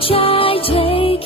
H I J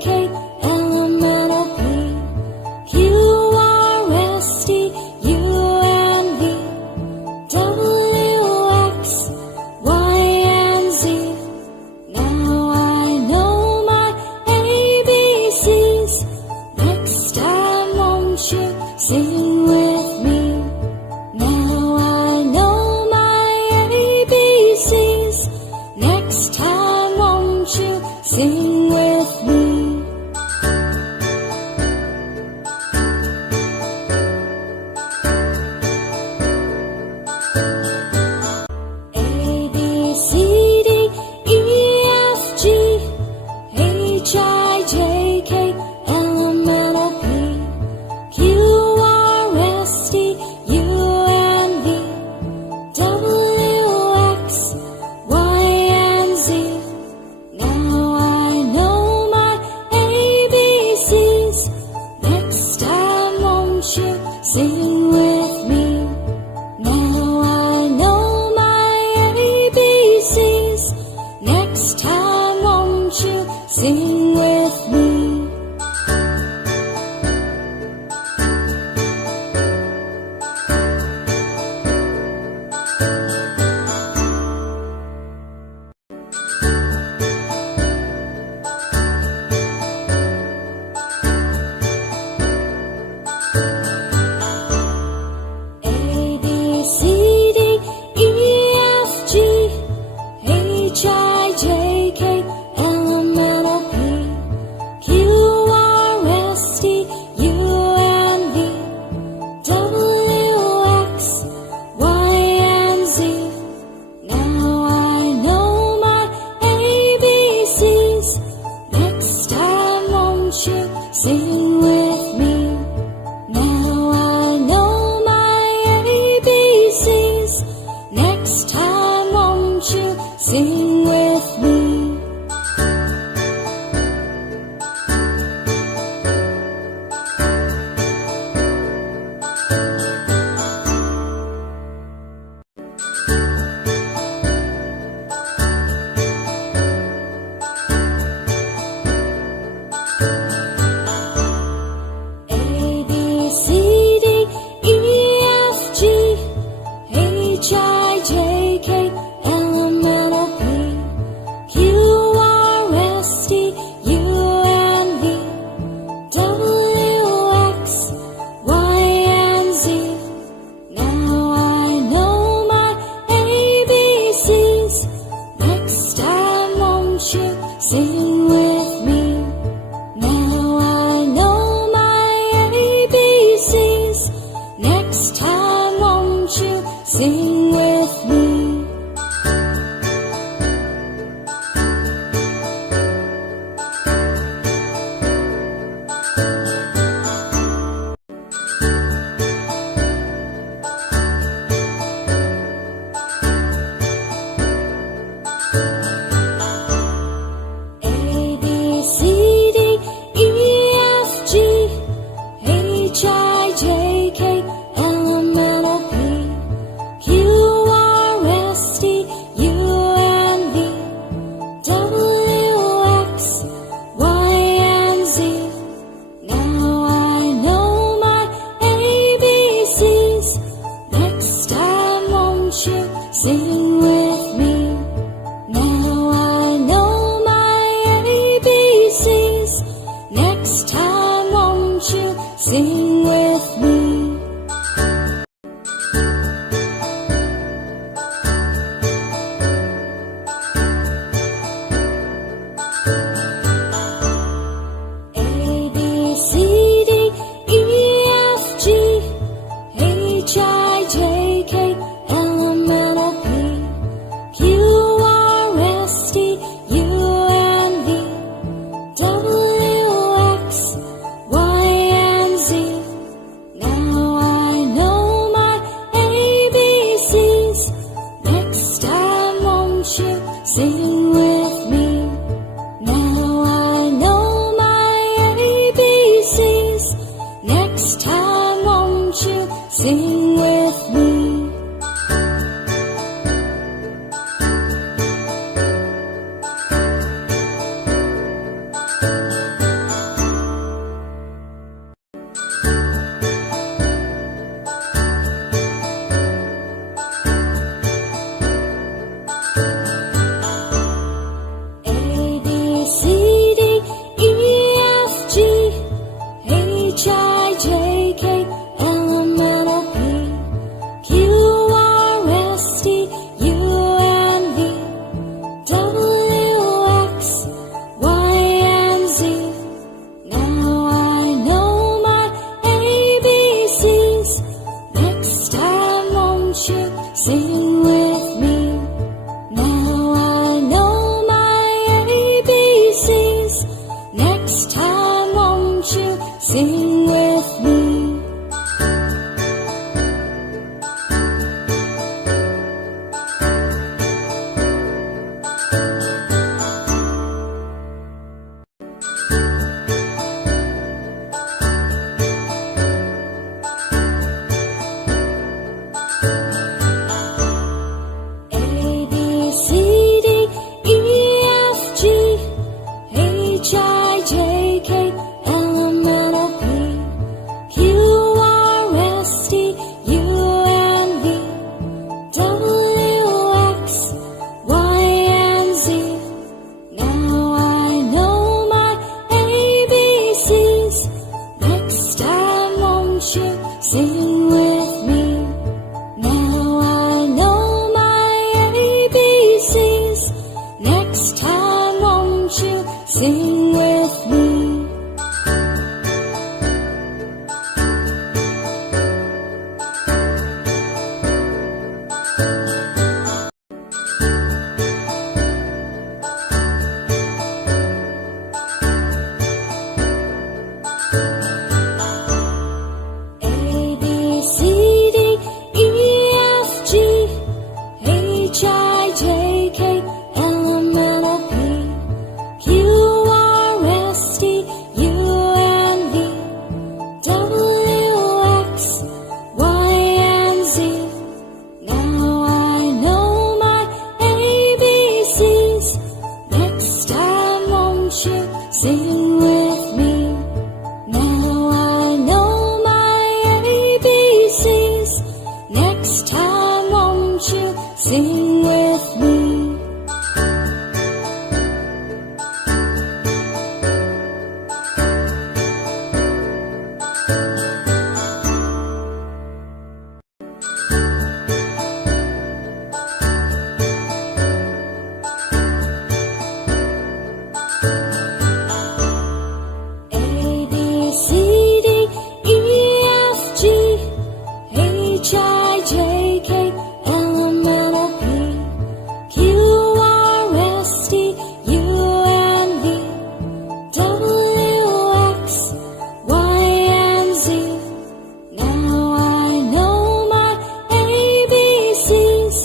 K L M N O P Sing with me. A, B, C, D, E, F, G, H, I, J, K, L, M, N, O, P, Q, R, S, T, U, N, V, W, X, Y, and Z. Now I know my ABCs. Next time won't you sing with me? Now I know my ABCs. Next time won't you sing with me? A, B, C, D, E, F, G, H, I, J, K, L, M, N, O, P, Q, R, S, T, U, N, V, W, X, Y, and Z. Now I know my ABCs. Next time won't you sing with me? Now I know my ABCs. Next time won't you sing with me? A, B, C, D, E, F, G, H, I, J, K, L, M, N, O, P, Q, R, S, T, U, N, V, W, X, Y, and Z. Now I know my ABCs. Next time won't you sing with me? Now I know my ABCs. Next time won't you sing with me? A, B, C, D, E, F, G, H, I, J, K, L, M, N, O, P, Q, R, S, T, U, N, V, W, X, Y, and Z. Now I know my ABCs. Next time won't you sing with me? Now I know my ABCs. Next time won't you sing with me? A, B, C, D, E, F, G, H, I, J, K, L, M, N, O, P, Q, R, S, T, U, N, V, W, X, Y, and Z. Now I know my ABCs.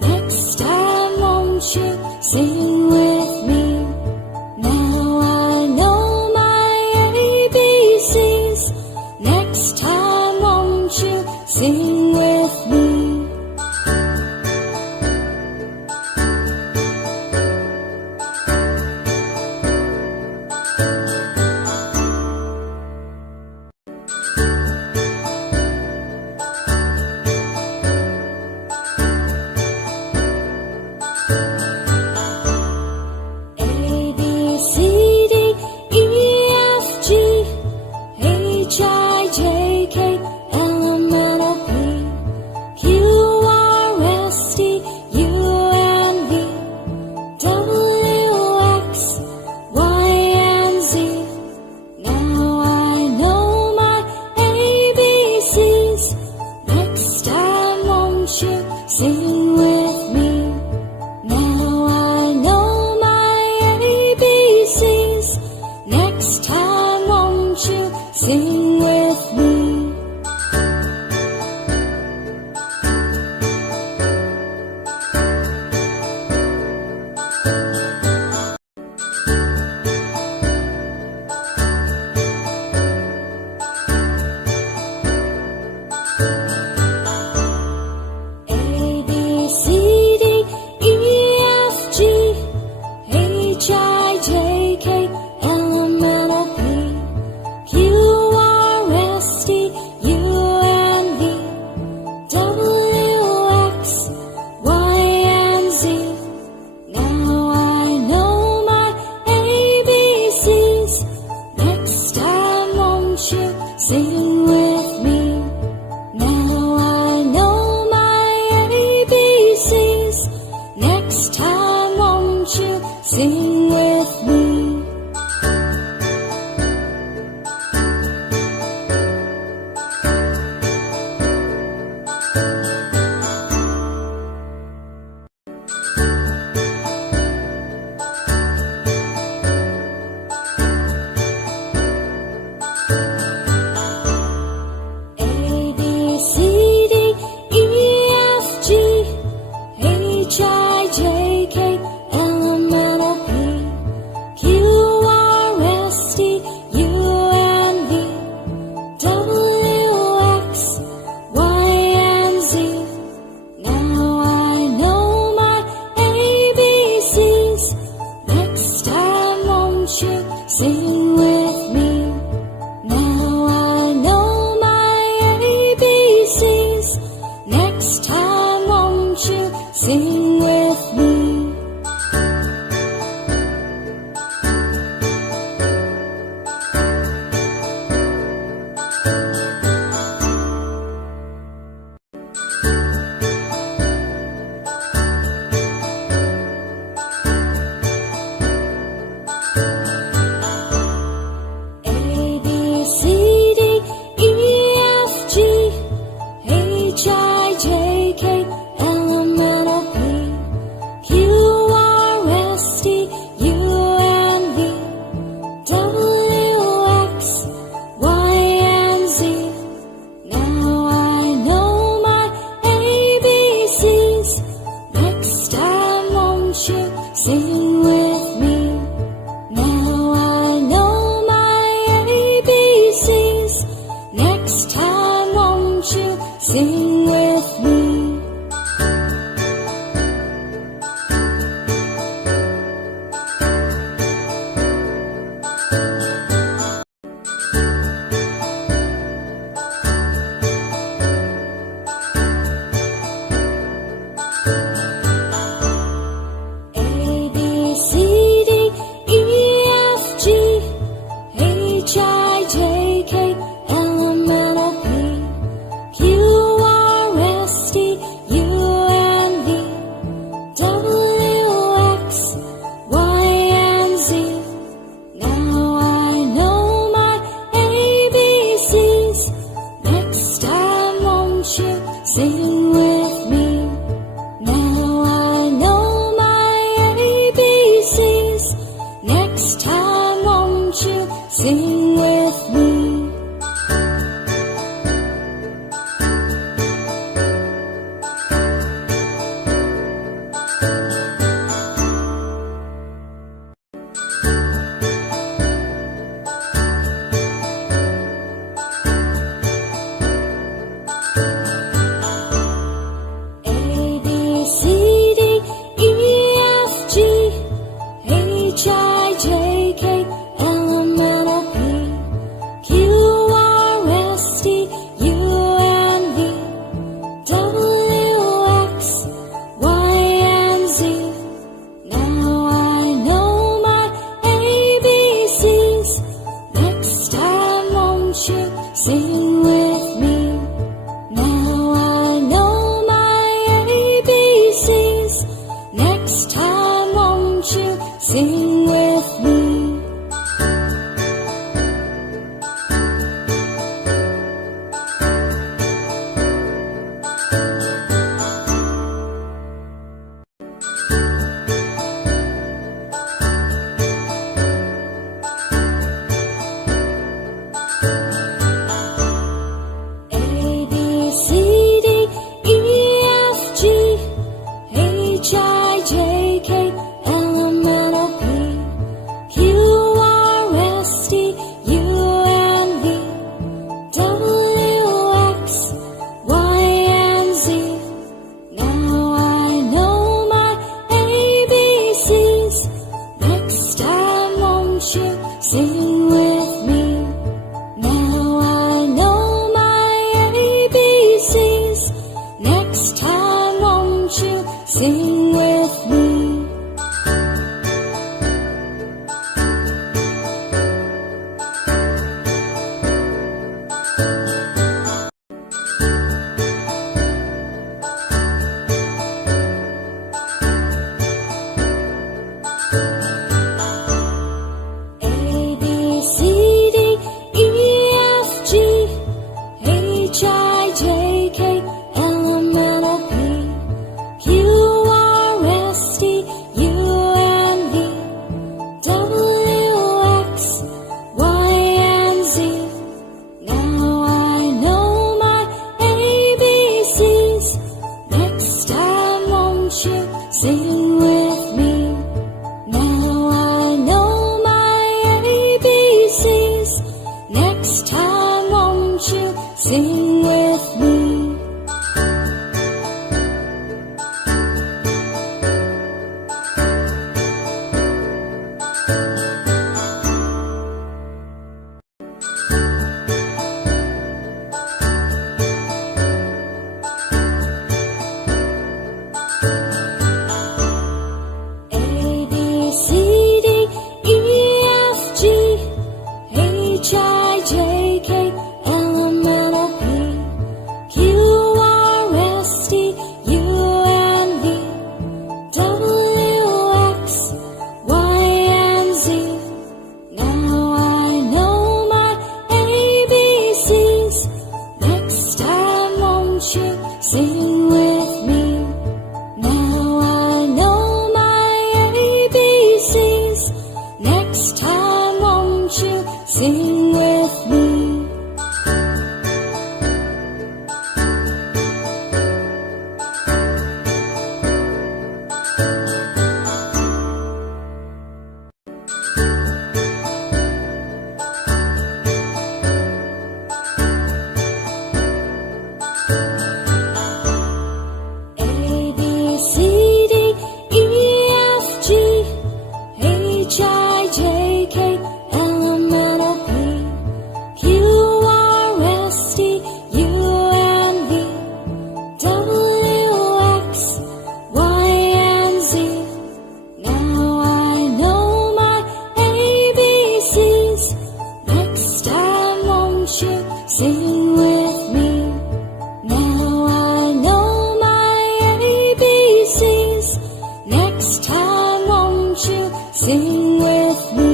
Next time won't you sing with me? Now I know my ABCs. Next time won't you sing with me? A, B, C, D, E, F, G, H, I, J, K, L, M, N, O, P, Q, R, S, T, U, and V, W, X, Y, and Z. Now I know my ABCs. Next time, won't you sing with me? Now I know my ABCs. Next time, won't you sing with me? A, B, C, D, E, F, G, H, I, J, K, L, M, N, O, P, Q, R, sing with me. Now I know my ABCs. Next time won't you sing with me? Sing with me. Now I know my ABCs. Next time won't you sing with me? Sing with me. Now I know my ABCs. Next time won't you sing with me? Sing with me. Now I know my ABCs. Next time won't you sing with me? Sing with me. Now I know my ABCs. Next time won't you sing with me?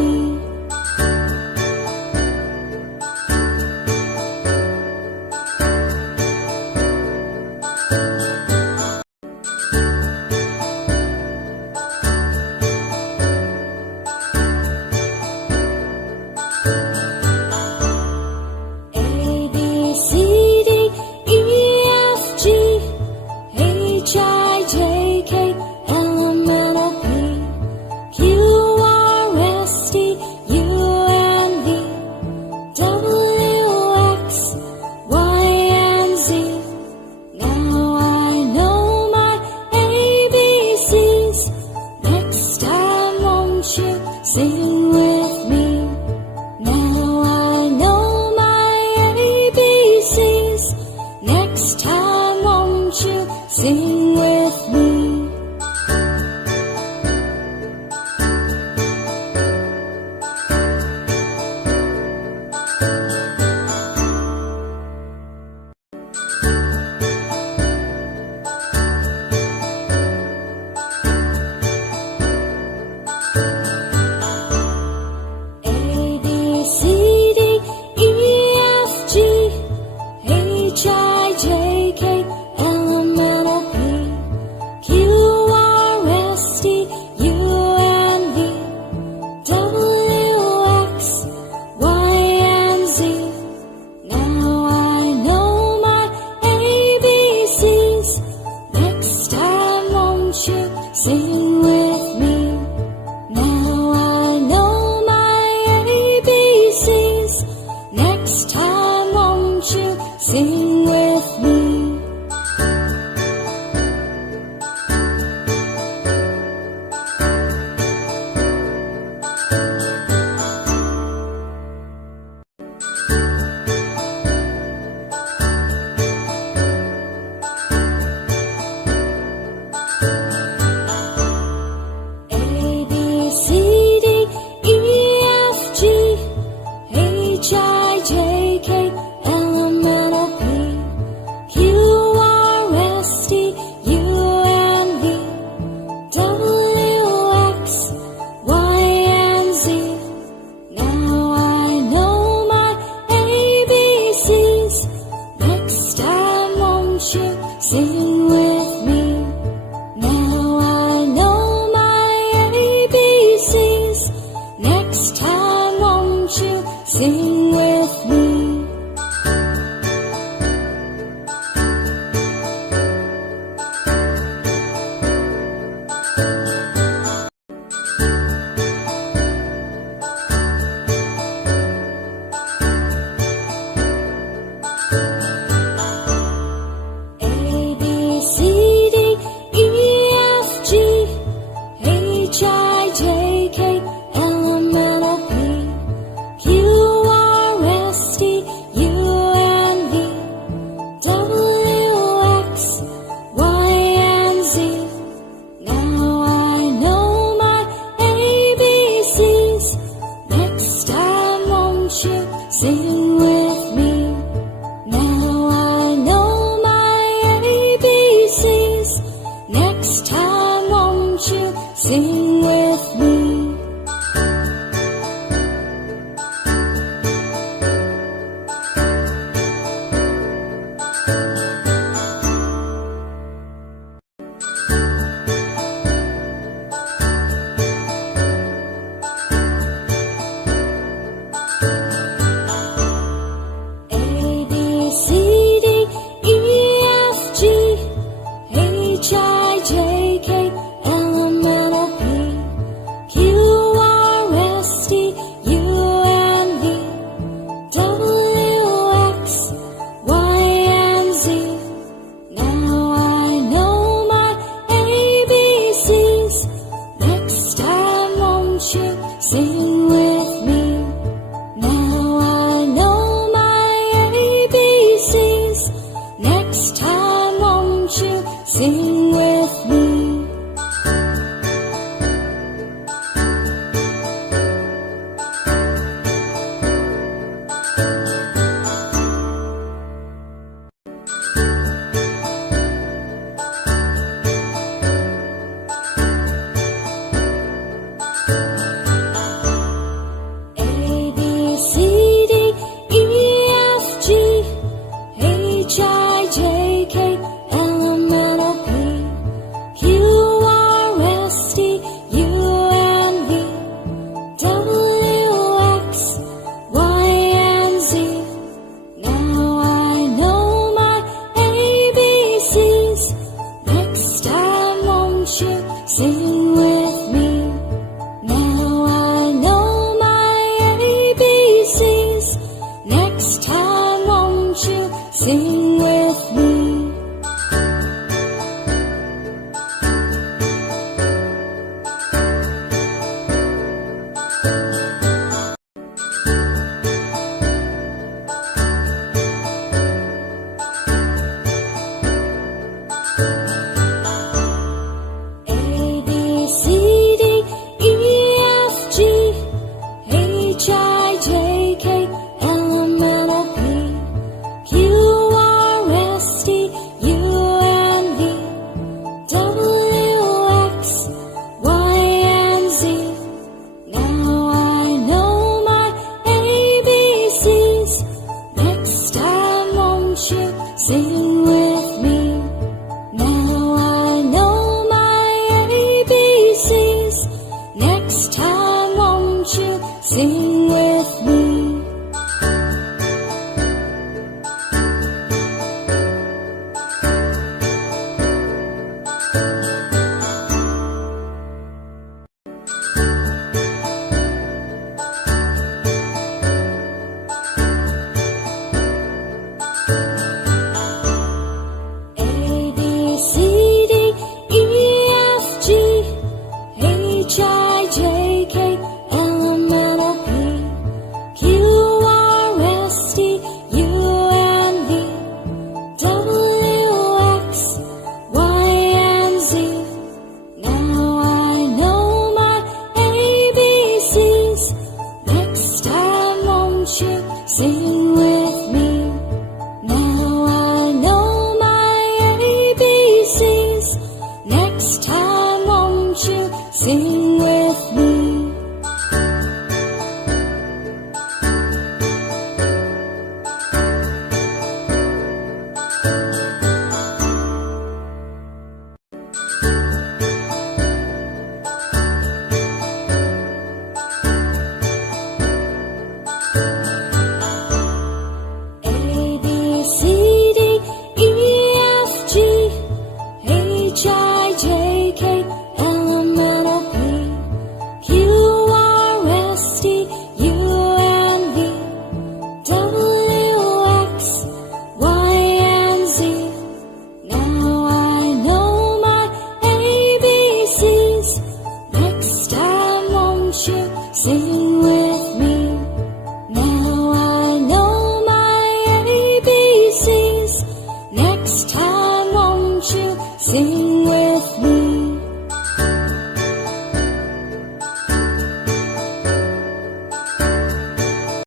Sing with me. Now I know my ABCs. Next time won't you sing with me? sing with me. A, B, C, D, E, F, G, H, I, J, K, L, M, N, O, P, Q, R, S, T, U, N, V, W, X, Y, and Z. Now I know my ABCs. Next time won't you sing with me? Now I know my ABCs. Next time won't you sing with me? A, B, C, D, E, F, G, H, I, J, K, L, M, N, O, P, Q, R, S, T, U, N, V, W, X, Y, and Z. Now I know my ABCs. Next time won't you sing with me? Now I know my ABCs. Next time won't you sing with me? A, B, C, D, E, F, G, H, I, J, K, L, M, N, O, P, Q, R, S, T, U, N, V, W, X, Y, and Z. Now I know my ABCs. Next time won't you sing with me? Now I know my ABCs. Next time won't you sing with me? A, B, C, D, E, F, G, H, I, J, K, L, M, N, O, P, Q, R, S, T, U, N, V, W, X, Y, and Z. Now I know my ABCs. Next time won't you sing with me? Now I know my ABCs. Next time won't you sing